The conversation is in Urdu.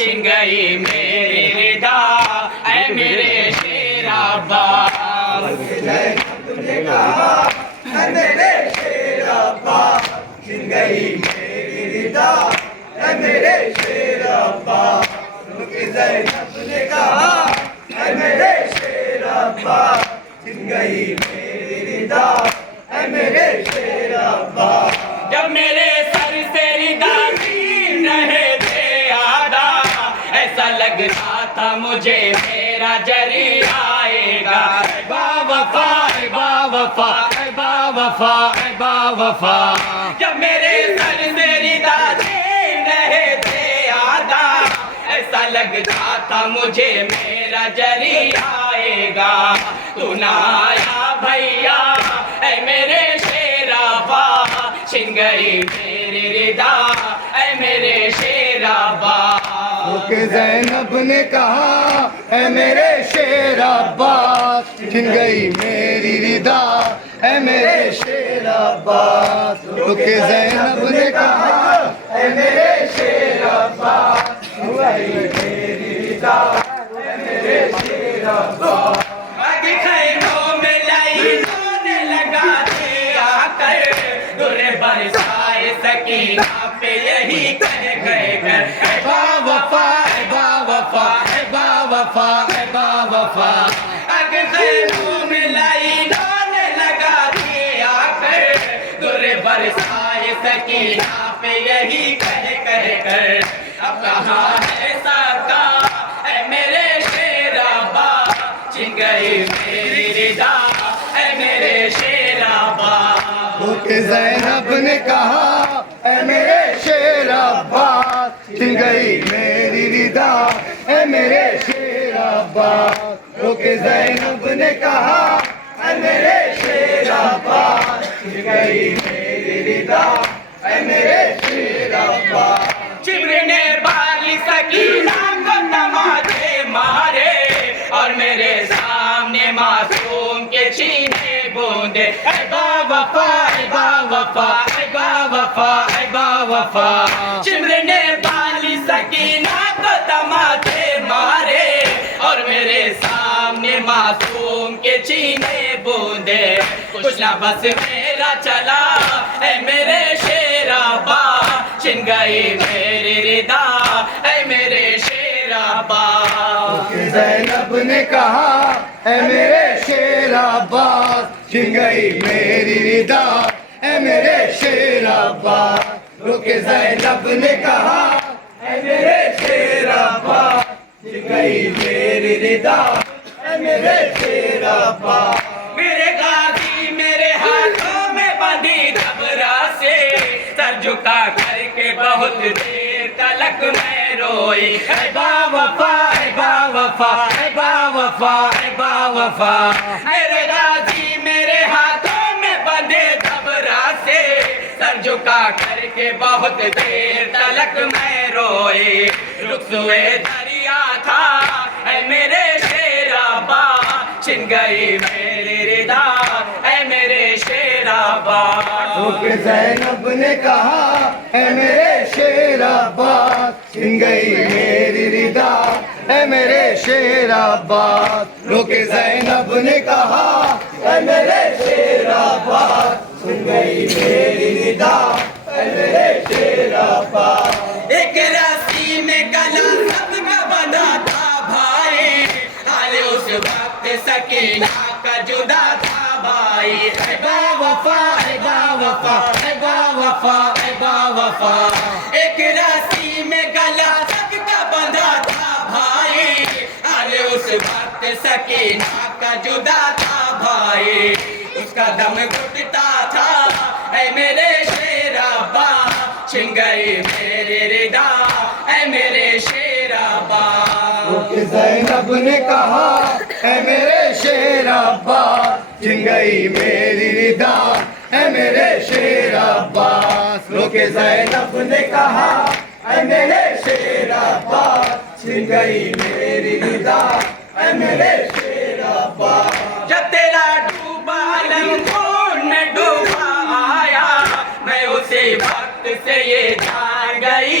چھن گئی میری رضا اے میرے شیر عباس زینب نے کہا اے میرے شیر عباس چھن گئی میری رضا اے میرے شیر عباس زینب نے کہا اے میرے شیر عباس چھن گئی میری رضا اے میرے شیر عباس جب میرے سر سے ردا چھین رہے تھے آدھا ایسا لگتا تھا مجھے میرا جری آئے گا اے با وفا اے با وفا اے با وفا اے با وفا جب میرے سر سے ردا چھین رہے تھے آدھا ایسا لگتا تھا مجھے میرا جری آئے گا تو نہ آیا بھیا اے میرے شیر عباس چھن گئی میری رضا اے میرے شیر عباس کہ زینب نے کہا اے میرے شیر عباس چھن گئی میری رضا اے میرے شیر عباس کہ زینب نے کہا اے میرے شیر عباس چھن گئی میری رضا اے میرے شیر عباس آگے خیموں میں لائنوں نے لگا دیا کر در برسائے سکینہ پہ یہی کہہ گئے کر اے با وفا اے با وفا اے با وفا اے با وفا آگے خیموں میں لائنوں نے لگا دیا کر در برسائے سکینہ پہ یہی کہہ کر اب کہاں ہے ساکا اے میرے شیر عباس چھن گئی میری رضا اے میرے شیر عباس کہ زینب نے کہا اے میرے شیر عباس چھن گئی میری رضا اے میرے شیر عباس کہ زینب نے کہا اے میرے شیر عباس چھن گئی میری رضا اے میرے شیر عباس چبر نے بالی سکینہ کو تماچے مارے اور میرے سامنے معصوم کے چھینے بوندے اے با وفا اے با وفا اے با وفا اے با وفا چبر نے بالی سکینہ کو تماچے مارے اور میرے سامنے معصوم کے چھینے بوندے کچھ نہ بس میرا چلا اے میرے شیر عباس چھن گئی میری رضا اے میرے شیر عباس کہ زینب نے کہا اے میرے شیر عباس چھن گئی میری رضا اے میرے شیر عباس کہ زینب نے کہا اے میرے شیر عباس چھن گئی میری رضا اے میرے شیر عباس میرے غازی میرے ہاتھوں میں بندھی گھبرا سے سر جھکا کر کے بہت دیر تلک میں روئی اے با وفا اے با وفا اے با وفا اے با وفا میرے غازی میرے ہاتھوں میں بندھے گھبرا سے سر جھکا کر کے بہت دیر تلک میں روئی رخصوئے دریا تھا اے میرے شیر عباس چھن گئی میری رضا اے میرے شیر عباس کہ زینب نے کہا اے میرے شیر عباس چھن گئی میری رضا اے میرے شیر عباس کہ زینب نے کہا اے میرے شیر عباس چھن گئی میری رضا اے میرے شیر عباس ایک رسی میں گلا سب کا بنا تھا بھائی حال اس وقت سکینہ کا جدا تھا بھائی اے با وفا اے با وفا اے با وفا اے با وفا ایک رسی میں گلا سب کا بندھا تھا بھائی حال اس وقت سکینہ کا جدا تھا بھائی اس کا دم گھٹتا تھا اے میرے شیر عباس چھن گئی میری رضا اے میرے شیر عباس کہ زینب نے کہا اے میرے شیر عباس چھن گئی میری رضا اے میرے شیر عباس کہ زینب نے کہا اے میرے شیر عباس چھن گئی میری رضا اے میرے شیر عباس جب تیرا ڈوبا علم خون میں ڈوبا آیا میں اسی وقت سے یہ جان گئی